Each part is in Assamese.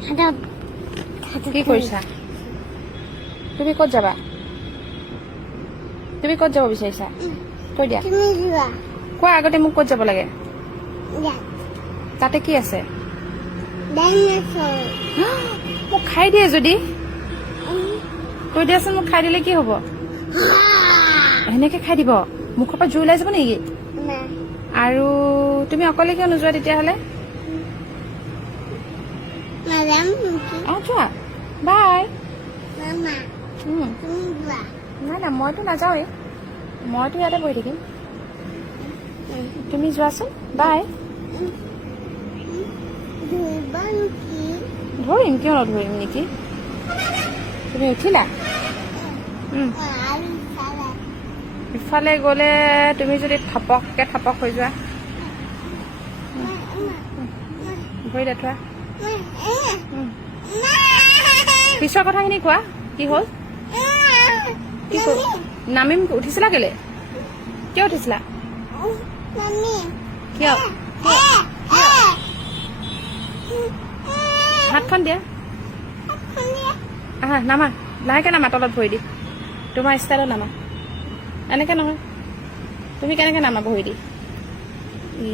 কি কৰিছা? তুমি ক'ত যাবা? তুমি ক'ত যাব বিচাৰিছা? কৈ দিয়া। কোৱা আগতে মোক ক'ত যাব লাগে? তাতে কি আছে? মোক খাই দিয়ে যদি। কৈ দিয়াচোন, মোক খাই দিলে কি হ'ব? সেনেকে খাই দিব? মুখৰ পৰা জুই ওলাই যাব নেকি? আৰু তুমি অকলে কিয় নোযোৱা তেতিয়াহ'লে? যোৱা। বাই। নাই নাই, মইতো নাযাওঁৱেই। মইতো ইয়াতে বহি থাকিম। তুমি যোৱাচোন। বাই। ধৰিম, কিয় নধৰিম নেকি? তুমি উঠিলা? ইফালে গ'লে তুমি যদি থপককে থপক হৈ যোৱা। ভৰি দেখুৱা। পিছৰ কথাখিনি কোৱা। কি হ'ল? কি নামিম? উঠিছিলা কেলে? কিয় উঠিছিলা? কিয়? হাতখন দিয়া। আহা, নামা। লাহেকে নামা, তলত ভৰি দি। তোমাৰ ষ্টাইলত নামা। এনেকে নহয়। তুমি কেনেকে নামা ভৰি দি?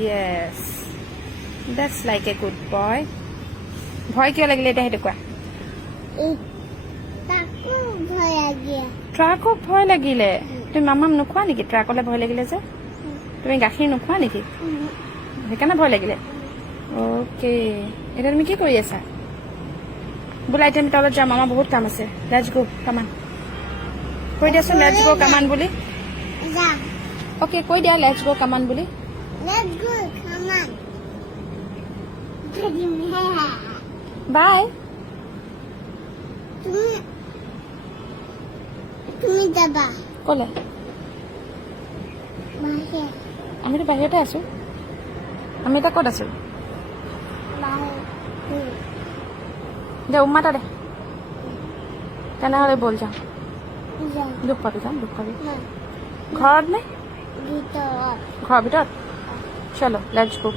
Yes, that's like a good boy. ভয় কিয় লাগিলে এতিয়া সেইটো কোৱা। ট্ৰাকক ভয় লাগিলে? তুমি মামাম নোখোৱা নেকি? ট্ৰাকলৈ ভয় লাগিলে যে তুমি গাখীৰ নোখোৱা নেকি? সেইকাৰণে ভয় লাগিলে। অ'কে, এতিয়া তুমি কি কৰি আছা? বোলা এতিয়া আমি তলত যাম, আমাৰ বহুত কাম আছে। লেটছ গো, কামান। কৈ দিয়াচোন লেটছ গো কামান বুলি। অ'কে, কৈ দিয়া লেটছ গো কামান বুলি। বাই। তুমি যাবা ক'লে? আমিতো বাহিৰতে আছো। আমি এতিয়া ক'ত আছো? দে উম্মাটা দে। তেনেহ'লে বল যাম। দুখ পাবি, যাম, দুখ পাবি। ঘৰত নে? ঘৰৰ ভিতৰত? চলো লেটছ গো।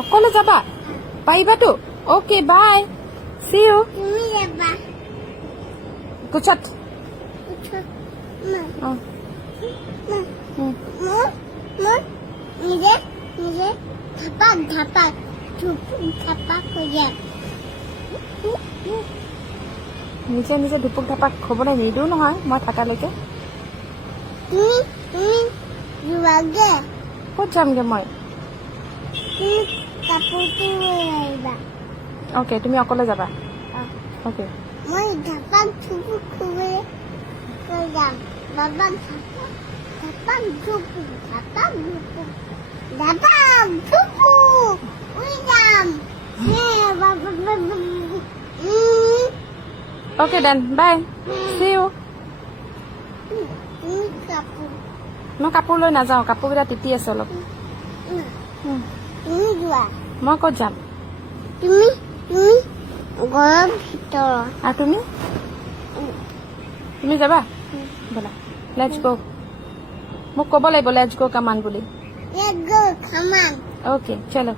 অকলে যাবা? পাৰিবাতো? Okay, bye. See you. গুচত। নিজে নিজে ধুপুক ধাপাক হ'বলৈ নিদিও নহয় মই থাকালৈকে। ক'ত যামগে মই? অ'কে, তুমি অকলে যাবা? অ'কে। মই ধাপাক ধুপুক খুবলৈ যাম। বাবা ধাপাক ধুপুক ধাপাক ধুপুক ধাপাক ধুপুক উৰি যাম। Okay then, bye. See you. মই কাপোৰ লৈ নাযাওঁ, কাপোৰকেইটা তিতি আছে অলপ। তুমি যোৱা। মই ক'ত যাম? তুমি ঘৰৰ ভিতৰত। আৰু তুমি? তুমি যাবা? ব'লা লেটছ গো। মোক ক'ব লাগিব লেটছ গো কামান বুলি। Let's go, come on. Okay, চলো।